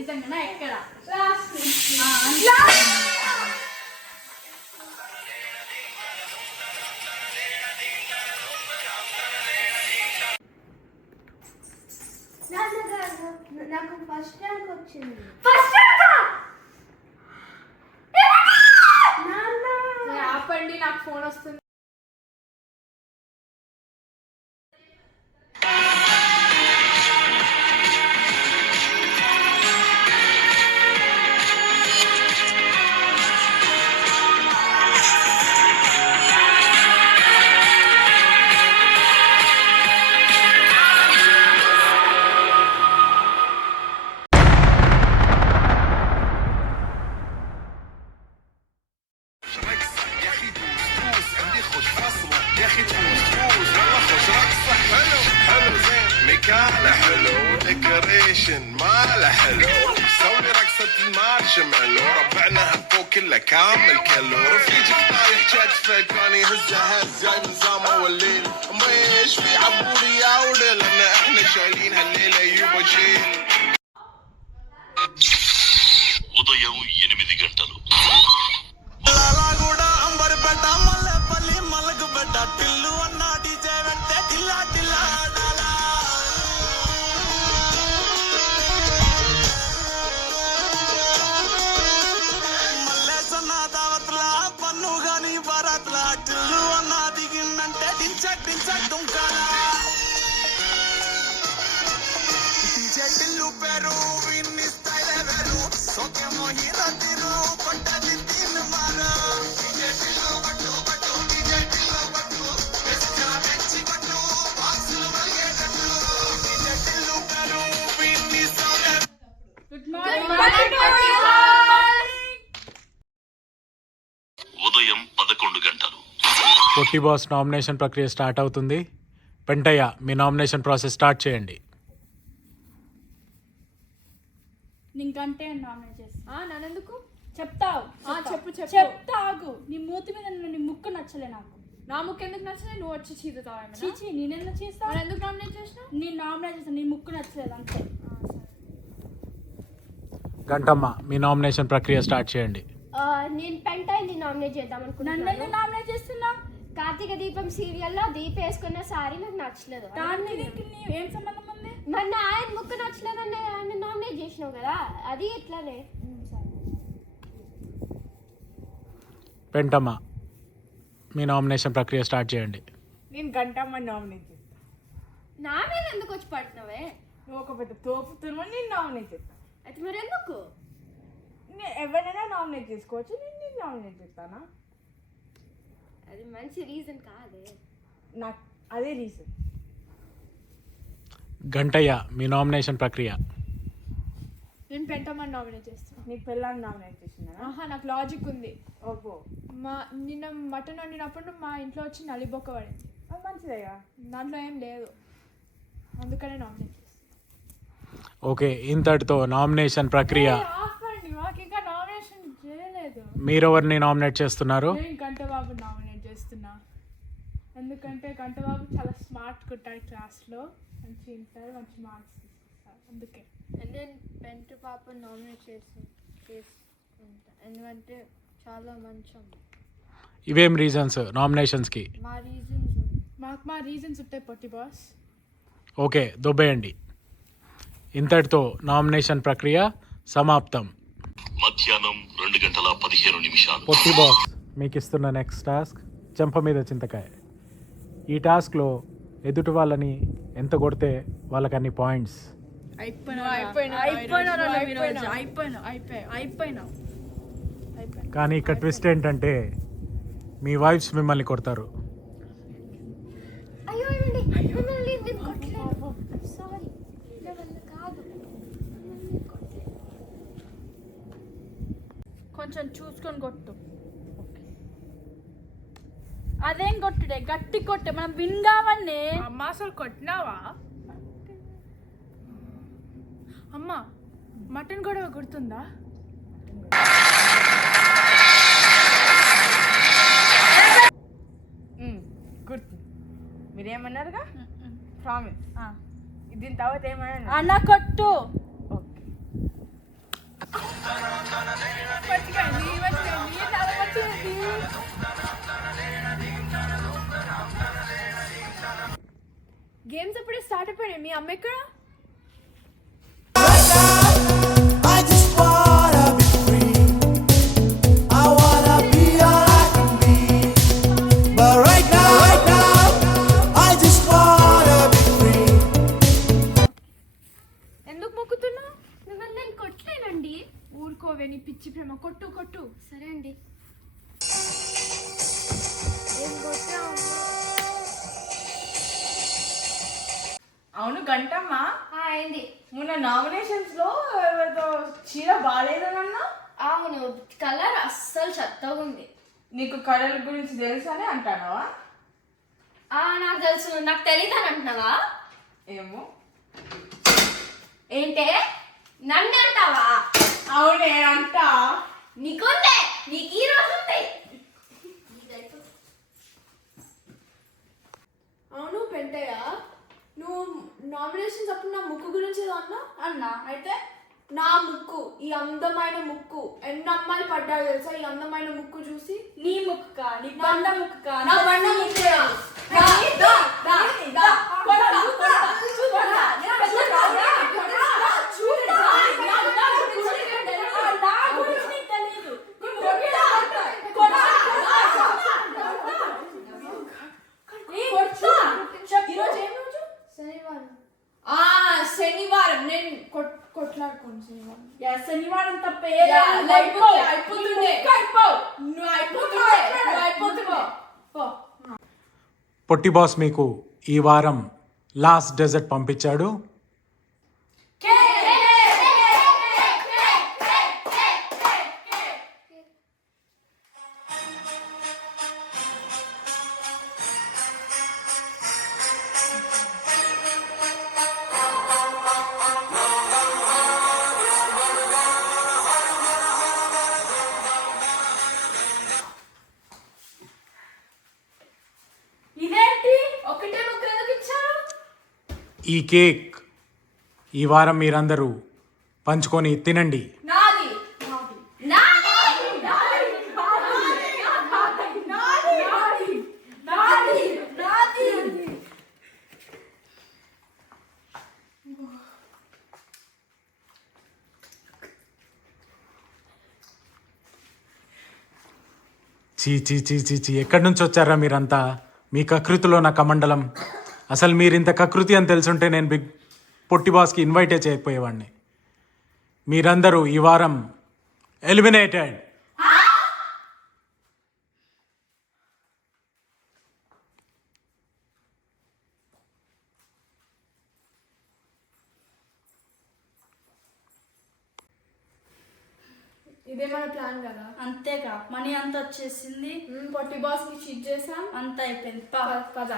నిజంగా ఎక్కడ నాకు ఫస్ట్ ర్యాంక్ వచ్చింది. ఆపండి, నాకు ఫోన్ వస్తుంది. مكانه حلو ديكوريشن ماله حلو سوي رقصة المارشميلو ربعنا فوق كله كامل كيلو رفيجك طايح كتفك كان يهزه هز جاي من زامه والليل مش في عبوري يا ولد لان احنا شايلين هالليله يبا شيل ఉదయం 8 గంటలు కూడా అంబర్పేట మల్లెపల్లి మల్లకుపేట టిల్లు అన్న డీజే వెంటే టిల్లా టిల్లా చెట్టు పేరు విన్ని స్టైల్ వేరు సోకే మోహిరా తిరు పట్టది తిన్ మారా చెట్టు పట్టు పట్టు చెట్టు పట్టు వెచ్చా వెచ్చి పట్టు బాక్సులు వలిగేటట్టు చెట్టు పేరు విన్ని స్టైల్. Good morning. ఉదయం 11 గంటలు. పొట్టి బాస్ నామినేషన్ ప్రక్రియ స్టార్ట్ అవుతుంది. పెంటయ్య, మీ నామినేషన్ ప్రాసెస్ స్టార్ట్ చేయండి. నీకంటే నామినేట్ చేస్తా. నన్నెందుకు చెప్తావు? చెప్పు చెప్తాగు. నీ మూతి మీద నీ ముక్కు నచ్చలే నాకు. నా ముక్కు ఎందుకు నచ్చలే? నువ్వు వచ్చి చీదుతావా? చీచి, నేనెందుకు చేస్తా? ఎందుకు నామినేట్ చేసినా? నేను నామినేట్ చేస్తాను, నీ ముక్కు నచ్చలేదు అంతే. గంటమ్మ, మీ నామినేషన్ ప్రక్రియ స్టార్ట్ చేయండి. నేను పెంటైని నామినేట్ చేద్దాం అనుకున్నాను. నన్ను నామినేట్ చేస్తున్నా. కార్తీక దీపం సీరియల్లో దీప వేసుకున్న సారీ నాకు నచ్చలేదు. దానికి ఏం సంబంధం ఉంది? మొన్న ఆయన ముక్కు నచ్చలేదని ఆయన నామినేట్ చేసినావు కదా, అది ఎట్లానే. పెంటమ్మ, మీ నామినేషన్ ప్రక్రియ స్టార్ట్ చేయండి. నేను గంటమ్మని నామినేట్ చేస్తాను. నా మీద ఎందుకు వచ్చి పడుతున్నావే? నువ్వు ఒక పెద్ద తోపుతున్నావు, నేను నామినేట్ చేస్తాను. అయితే మరి ఎందుకు? నేను ఎవరైనా నామినేట్ చేసుకోవచ్చు, నేను నామినేట్ చేస్తానా? అది మంచి రీజన్ కాదే. నాకు అదే రీజన్. గంటయ్య, మీ నామినేషన్ ప్రక్రియ. నేను పెంటమ్మని నామినేట్ చేస్తాను. నీ పిల్లల్ని నామినేట్ చేసిందా? నాకు లాజిక్ ఉంది. ఓపో, నిన్న మటన్ వండినప్పుడు మా ఇంట్లో వచ్చి నలిబొక్క పడింది. అది మంచిదేగా, దాంట్లో ఏం లేదు, అందుకనే నామినేట్ చేస్తాను. ఓకే, ఇంతటితో నామినేషన్ ప్రక్రియ. మాకు ఇంకా నామినేషన్ చేయలేదు. మీరెవరిని నామినేట్ చేస్తున్నారు? నేను గంటబాబు నామినేట్ చేస్తున్నా. ఎందుకంటే గంటబాబు చాలా స్మార్ట్ కుట్టాడు, క్లాస్లో మంచి ఇంటారు, మంచి మార్క్స్ తీసుకొస్తారు, అందుకే. నేను పెంటు పాప నామినేట్ చేసుకుంటా, ఎందుకంటే చాలా మంచి. ఇవేం రీజన్స్ నామినేషన్స్కి? మా రీజన్స్ ఉంటాయి పొట్టి బాస్. ఓకే, దొబ్బేయండి. ఇంతటితో నామినేషన్ ప్రక్రియ సమాప్తం. మధ్యాహ్నం 2:15 పొట్టి బాస్ మీకు ఇస్తున్న నెక్స్ట్ టాస్క్ చెంప మీద చింతకాయ. ఈ టాస్క్లో ఎదుటి వాళ్ళని ఎంత కొడితే వాళ్ళకి అన్ని పాయింట్స్. కానీ ఇక్కడ ట్విస్ట్ ఏంటంటే మీ వైఫ్స్ మిమ్మల్ని కొడతారు. కొంచెం చూసుకొని కొట్టు. అదేం కొట్టుడే, గట్టి కొట్టే, మనం విన్ కావన్నే. అమ్మ అసలు కొట్టినావా? అమ్మ మటన్ గొడవ గుర్తుందా? గుర్తు. మీరేమన్నారుగా? ప్రామిస్. దీని తర్వాత ఏమన్నా అన్న కొట్టు. ఓకే, మంచిగా చాలా మంచిగా. గేమ్స్ అప్పుడే స్టార్ట్ అయిపోయాయి. మీ అమ్మ ఎక్కడ? I just wanna be free. I wanna be all I can be. But right now, I just wanna be free. ఎందుకు మొక్కుతున్నావు? మిమ్మల్ని నేను కొట్టలేనండి. ఊరుకోవే, నీ పిచ్చి ప్రేమ. కొట్టు కొట్టు. సరే అండి. ఏం కొట్టావు? అవును గంటమ్మా, అయింది. మొన్న నామినేషన్స్ లో ఎవరితో చీర బాగాలేదనన్నా? అవును, కలర్ అస్సలు చెత్తగా ఉంది. నీకు కలర్ గురించి తెలుసని అంటానవా? నాకు తెలుసు. నాకు తెలియదని అంటున్నావా? ఏమో. ఏంటే నన్ను అంటావా? అవునే అంటా. నీకుందే, నీకు ఈ రోజు ఉంది. అవును పెంటయ్య, నువ్వు నామినేషన్స్ అప్పుడు నా ముక్కు గురించి ఏదో అన్నా అయితే నా ముక్కు, ఈ అందమైన ముక్కు, ఎన్ని అమ్మాయిలు పడ్డారు తెలుసా ఈ అందమైన ముక్కు చూసి? నీ ముక్కు నీ బండ ముక్కు నా బండ ముక్కు. శనివారం నేను కొట్లాడుకోను. శనివారం తప్పే పొట్టి బాస్ మీకు ఈ వారం లాస్ట్ డెజర్ట్ పంపించాడు. ఇదేంటి ఒకటే ముక్క ఎందుకు ఇచ్చారు? ఈ కేక్ ఈ వారం మీరందరూ పంచుకొని తినండి. నాది చీ చీ చీ చీ చీ, ఎక్కడి నుంచి వచ్చారా మీరంతా? మీ కకృతిలో నా కమండలం. అసలు మీరు ఇంత కకృతి అని తెలుసుంటే నేను పొట్టి బాస్కి ఇన్వైటే చేయకపోయేవాడిని. మీరందరూ ఈ వారం ఎలిమినేటెడ్. ఇదే మన ప్లాన్ కదా. అంతేగా, మనీ అంతా వచ్చేసింది. పొట్టి బాస్ ని చీట్ చేసాం. అంత అయిపోయింది. పద.